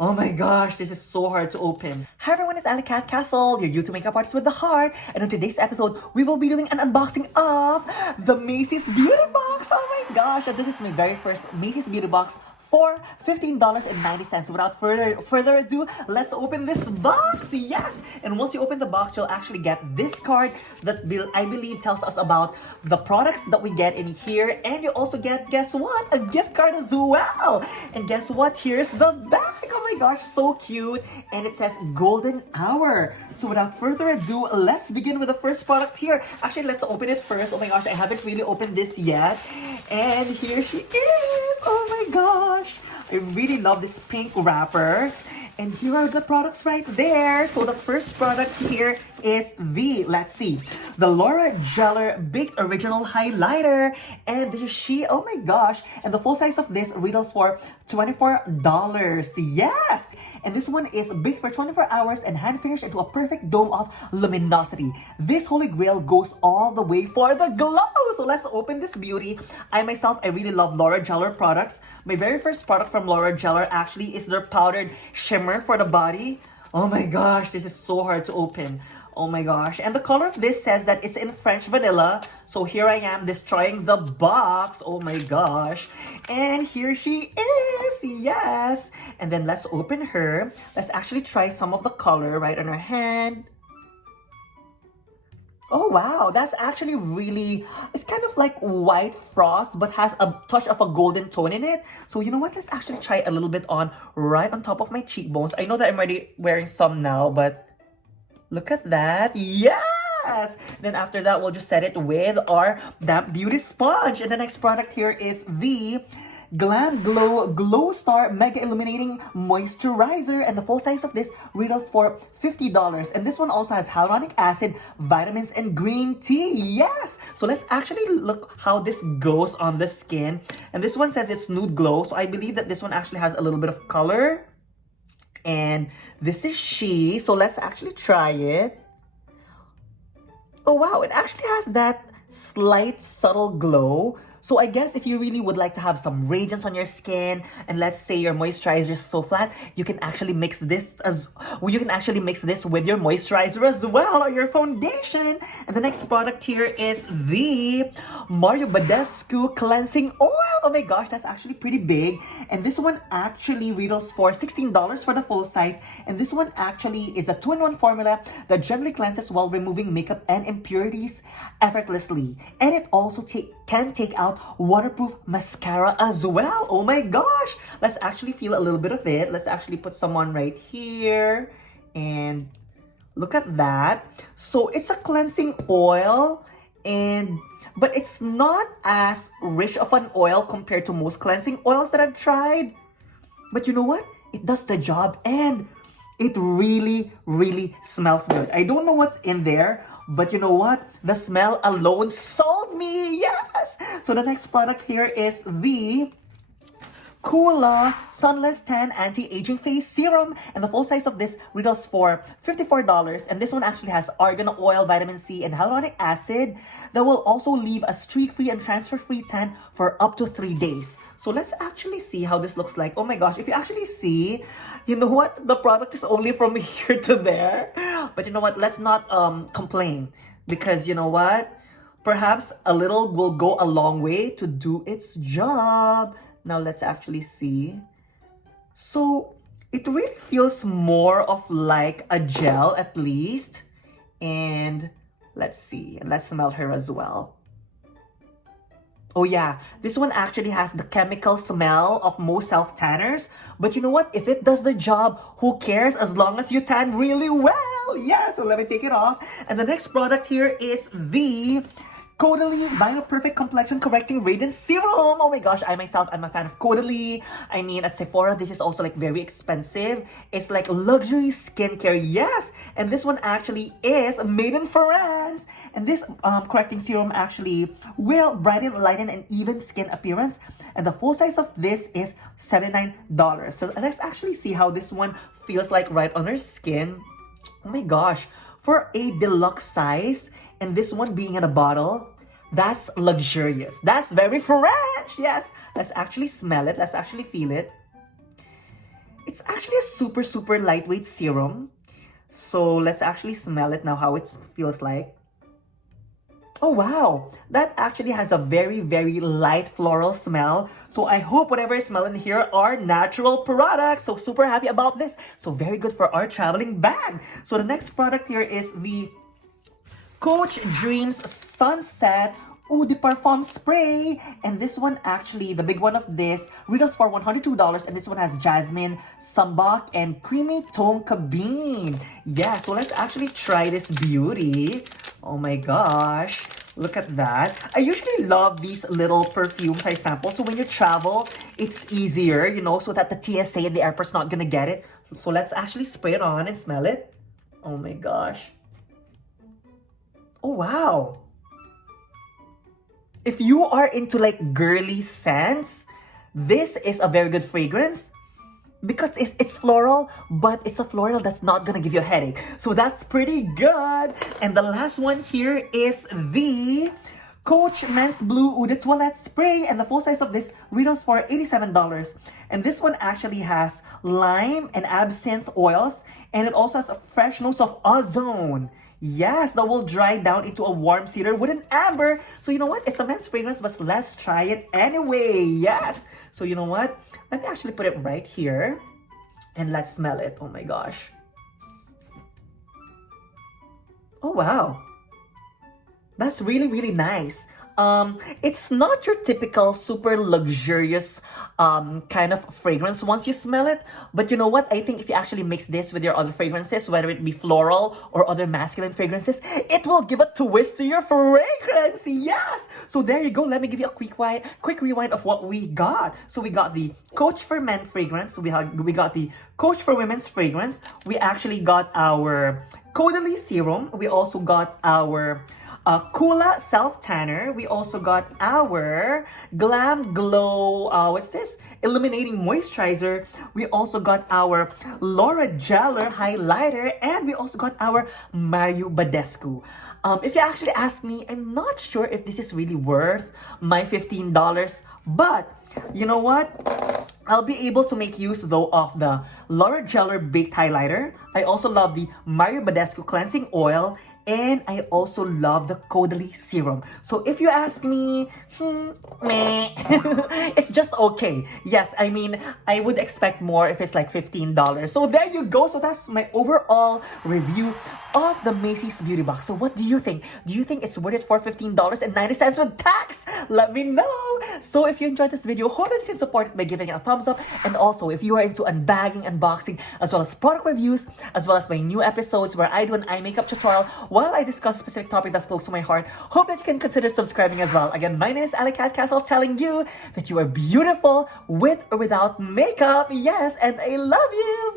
Oh my gosh, this is so hard to open. Hi everyone, it's Ali Cat Castle, your YouTube makeup artist with the heart. And on today's episode, we will be doing an unboxing of the Macy's Beauty Box. Oh my gosh, and this is my very first Macy's Beauty Box for $15.90. Without further ado, let's open this box. Yes, and once you open the box, you'll actually get this card that I believe tells us about the products that we get in here, and you also get, guess what, a gift card as well. And guess what, here's the bag. Oh my gosh, so cute, and it says golden hour. So without further ado, let's begin with the first product here. Actually, let's open it first. Oh my gosh, I haven't really opened this yet, and here she is. Oh my gosh, I really love this pink wrapper. And here are the products right there. So the first product here is let's see, the Laura Geller Baked Original Highlighter. And this is she, oh my gosh. And the full size of this retails for $24. Yes! And this one is baked for 24 hours and hand finished into a perfect dome of luminosity. This holy grail goes all the way for the glow. So let's open this beauty. I really love Laura Geller products. My very first product from Laura Geller actually is their powdered shimmer for the body. Oh my gosh, this is so hard to open. Oh my gosh. And the color of this says that it's in French vanilla. So here I am destroying the box. Oh my gosh. And here she is. Yes. And then let's open her. Let's actually try some of the color right on her hand. Oh wow, that's actually really, it's kind of like white frost but has a touch of a golden tone in it. So you know what, let's actually try a little bit on right on top of my cheekbones. I know that I'm already wearing some now, but look at that. Yes! Then after that, we'll just set it with our damp beauty sponge. And the next product here is the Glam Glow Glow Star Mega Illuminating Moisturizer, and the full size of this retails for $50. And this one also has hyaluronic acid, vitamins, and green tea. Yes! So let's actually look how this goes on the skin. And this one says it's nude glow, so I believe that this one actually has a little bit of color. And this is she, so let's actually try it. Oh wow, it actually has that slight subtle glow. So I guess if you really would like to have some radiance on your skin, and let's say your moisturizer is so flat, you can actually mix this with your moisturizer as well, or your foundation. And the next product here is the Mario Badescu Cleansing Oil. Oh my gosh, that's actually pretty big. And this one actually retails for $16 for the full size. And this one actually is a 2-in-1 formula that gently cleanses while removing makeup and impurities effortlessly. And it also can take out waterproof mascara as well. Oh my gosh, let's actually feel a little bit of it. Let's actually put some on right here, and look at that. So it's a cleansing oil, but it's not as rich of an oil compared to most cleansing oils that I've tried. But you know what, it does the job, and it really, really smells good. I don't know what's in there, but you know what? The smell alone sold me. Yes! So the next product here is the Kula Sunless Tan Anti-Aging Face Serum. And the full size of this retails for $54. And this one actually has argan oil, vitamin C, and hyaluronic acid that will also leave a streak-free and transfer-free tan for up to 3 days. So let's actually see how this looks like. Oh my gosh, if you actually see, you know what? The product is only from here to there. But you know what? Let's not complain, because you know what? Perhaps a little will go a long way to do its job. Now let's actually see. So it really feels more of like a gel at least. And let's see. And let's smell her as well. Oh yeah, this one actually has the chemical smell of most self-tanners. But you know what? If it does the job, who cares, as long as you tan really well? Yeah, so let me take it off. And the next product here is the Caudalie Vinyl Perfect Complexion Correcting Radiance Serum. Oh my gosh, I'm a fan of Caudalie. I mean, at Sephora, this is also like very expensive. It's like luxury skincare, yes. And this one actually is made in France. And this correcting serum actually will brighten, lighten, and even skin appearance. And the full size of this is $79. So let's actually see how this one feels like right on our skin. Oh my gosh, for a deluxe size, and this one being in a bottle, that's luxurious. That's very French. Yes. Let's actually smell it. Let's actually feel it. It's actually a super, super lightweight serum. So let's actually smell it now, how it feels like. Oh wow, that actually has a very, very light floral smell. So I hope whatever I smell in here are natural products. So super happy about this. So very good for our traveling bag. So the next product here is the Coach Dreams Sunset Eau de Parfum Spray. And this one actually, the big one of this, retails for $102. And this one has jasmine, sambac, and creamy tonka bean. Yeah, so let's actually try this beauty. Oh my gosh. Look at that. I usually love these little perfumes I sample. So when you travel, it's easier, you know, so that the TSA at the airport's not gonna get it. So let's actually spray it on and smell it. Oh my gosh. Oh wow. If you are into like girly scents, this is a very good fragrance because it's floral, but it's a floral that's not gonna give you a headache. So that's pretty good. And the last one here is the Coach Men's Blue Eau de Toilette Spray, and the full size of this retails for $87. And this one actually has lime and absinthe oils, and it also has a fresh nose of ozone. Yes, that will dry down into a warm cedar with an amber. So you know what? It's a men's fragrance, but let's try it anyway. Yes. So you know what? Let me actually put it right here. And let's smell it. Oh my gosh. Oh wow. That's really, really nice. It's not your typical super luxurious kind of fragrance once you smell it. But you know what? I think if you actually mix this with your other fragrances, whether it be floral or other masculine fragrances, it will give a twist to your fragrance. Yes! So there you go. Let me give you a quick rewind of what we got. So we got the Coach for Men fragrance. We got the Coach for Women's fragrance. We actually got our Caudalie serum. We also got our Kula Self Tanner. We also got our Glam Glow, what's this? Illuminating Moisturizer. We also got our Laura Geller Highlighter. And we also got our Mario Badescu. If you actually ask me, I'm not sure if this is really worth my $15. But you know what? I'll be able to make use though of the Laura Geller Baked Highlighter. I also love the Mario Badescu Cleansing Oil. And I also love the Caudalie serum. So if you ask me, meh, it's just okay. Yes, I mean, I would expect more if it's like $15. So there you go. So that's my overall review of the Macy's Beauty Box. So what do you think? Do you think it's worth it for $15.90 with tax? Let me know. So if you enjoyed this video, hope that you can support it by giving it a thumbs up. And also, if you are into unbagging, unboxing, as well as product reviews, as well as my new episodes where I do an eye makeup tutorial while I discuss a specific topic that's close to my heart, hope that you can consider subscribing as well. Again, my name is Alicat Castle, telling you that you are beautiful with or without makeup. Yes, and I love you.